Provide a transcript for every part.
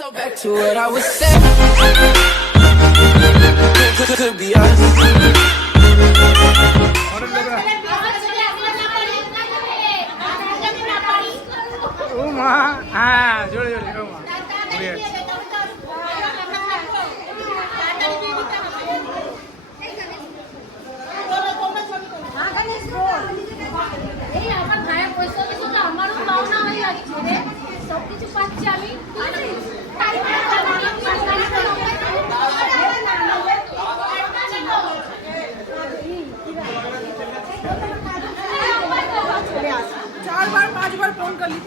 So back to what I was saying. Could be us. জোরে জোরে সবকিছু পাচ্ছি আমি चार पांच बार फोन कर ली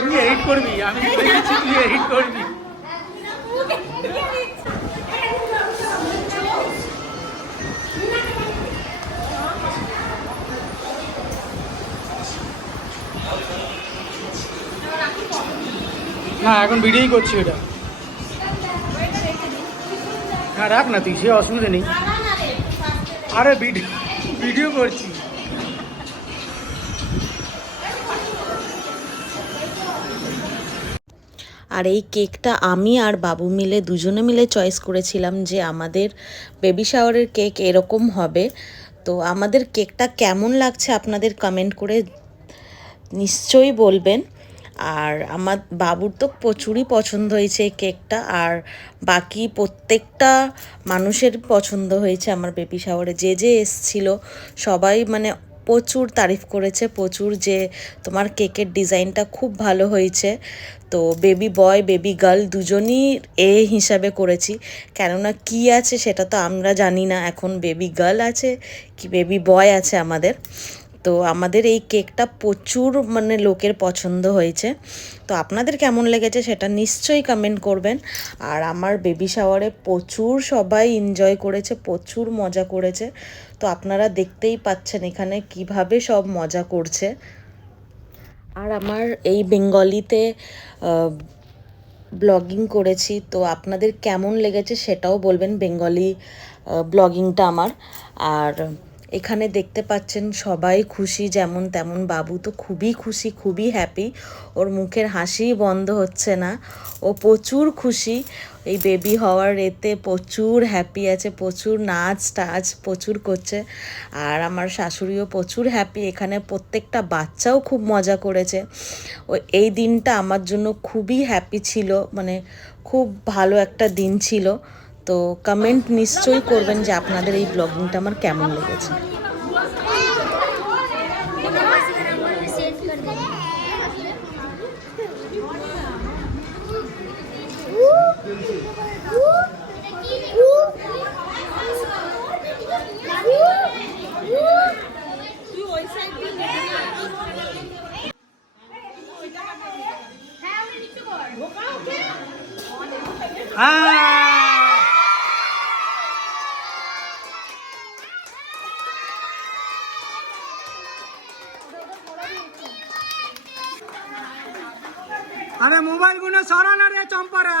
তুই এডিট করবি, আমি দেখেছি তুই এডিট করবি। না এখন ভিডিওই করছি এটা। হ্যাঁ রাখ না তুই, সে অসুবিধা নেই। আরে ভিডিও করছি। আর এই কেকটা আমি আর বাবু মিলে দুজনে মিলে চয়েস করেছিলাম যে আমাদের বেবি শাওয়ারের কেক এরকম হবে। তো আমাদের কেকটা কেমন লাগছে আপনাদের কমেন্ট করে নিশ্চয়ই বলবেন। আর আমার বাবুর তো প্রচুরই পছন্দ হয়েছে এই কেকটা, আর বাকি প্রত্যেকটা মানুষের পছন্দ হয়েছে। আমার বেবি শাওয়ারে যে যে এসছিল সবাই মানে প্রচুর তারিফ করেছে, প্রচুর যে তোমার কেকের ডিজাইনটা খুব ভালো হয়েছে। তো বেবি বয় বেবি গার্ল দুজনই হিসাবে করেছি, কেননা কি আছে সেটা তো আমরা জানি না, এখন বেবি গার্ল আছে কি বেবি বয় আছে আমাদের। তো আমাদের এই কেকটা প্রচুর মানে লোকের পছন্দ হয়েছে। তো আপনাদের কেমন লেগেছে সেটা নিশ্চয়ই কমেন্ট করবেন। আর আমার বেবি শাওয়ারে প্রচুর সবাই এনজয় করেছে, প্রচুর মজা করেছে। তো আপনারা দেখতেই পাচ্ছেন এখানে কিভাবে সব মজা করছে। আর আমার এই বেঙ্গলিতে ব্লগিং করেছি, তো আপনাদের কেমন লেগেছে সেটাও বলবেন, বেঙ্গলি ব্লগিংটা আমার। আর এখানে দেখতে পাচ্ছেন সবাই খুশি যেমন তেমন। বাবু তো খুবই খুশি, খুবই হ্যাপি, ওর মুখের হাসি বন্ধ হচ্ছে না, ও প্রচুর খুশি এই বেবি হওয়ার এতে, প্রচুর হ্যাপি আছে, প্রচুর নাচ টাচ প্রচুর করছে। আর আমার শাশুড়িও প্রচুর হ্যাপি, এখানে প্রত্যেকটা বাচ্চাও খুব মজা করেছে। এই দিনটা আমার জন্য খুবই হ্যাপি ছিল, মানে খুব ভালো একটা দিন ছিল। তো কমেন্ট নিশ্চয়ই করবেন যে আপনাদের এই ব্লগিংটা আমার কেমন লেগেছে। আরে মোবাইল গুলো সরানো রে চম্পারা,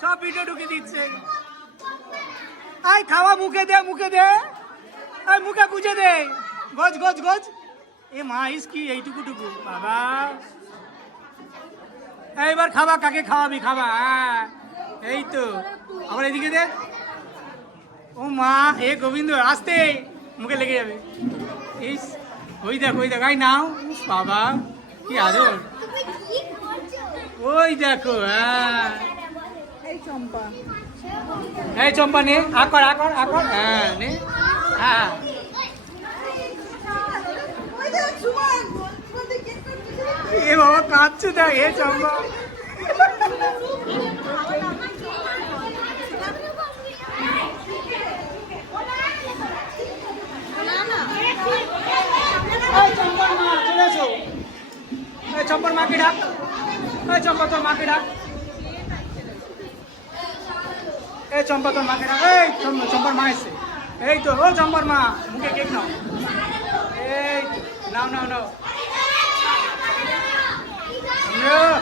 সব ভিডিও ঢুকে দিচ্ছে। আই খাওয়া মুখে দে, মুখে দে, আই মুখে গুজে দে, গজ গজ গজ। এ মা ইস কি এইটুকু টুকু বাবা। এইবার খাবা, কাকে খাওয়াবি খাবা। এই তো আবার এদিকে দে। ও মা এ গোবিন্দ আসতে মুখে লেগে যাবে। এই ওই দেখ ওই দেখ, আই নাও বাবা কি আদর। ওই দেখো এই চম্পা নে, আকর আকর আকর, হ্যাঁ নে, হ্যাঁ এ বাবা কাঁদছে দেখ এ চম্পা। চম্পার মাকে ডাক, চম্পা তোর মাকে ডাক, এই চম্পা তোর মাকে ডাক, এই চম্পার মা এসছে। এই তো ও জাম্বার মা মুখে কেক নাও এই নাও নাও নাও নাও।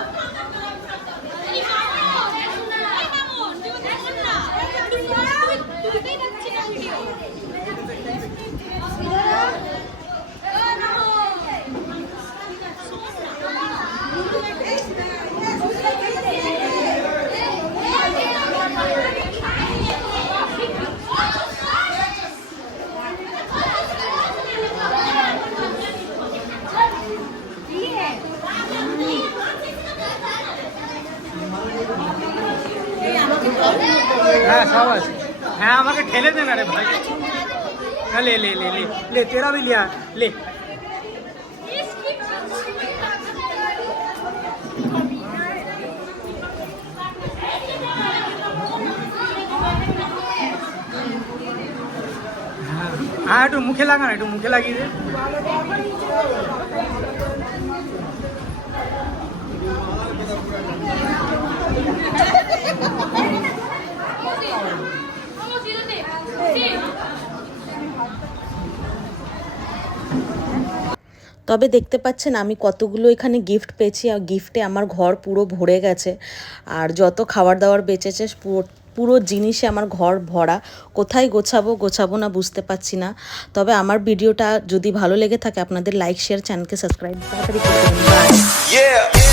হ্যাঁ সব আছে হ্যাঁ আমাকে ঠেলে দে না রে ভাই হ্যাঁ ले ले ले ले ले तेरा भी लिया ले हाँ একটু মুখে লাগা না একটু মুখে লাগিয়ে দে তবে দেখতে পাচ্ছেন আমি কতগুলো এখানে গিফট পেয়েছি আর গিফটে আমার ঘর পুরো ভরে গেছে আর যত খাবার দাবার বেঁচেছে পুরো জিনিসে আমার ঘর ভরা কোথায় গোছাবো না বুঝতে পারছি না তবে আমার ভিডিওটা যদি ভালো লেগে থাকে আপনাদের লাইক শেয়ার চ্যানেলকে সাবস্ক্রাইব তাড়াতাড়ি করে দিন।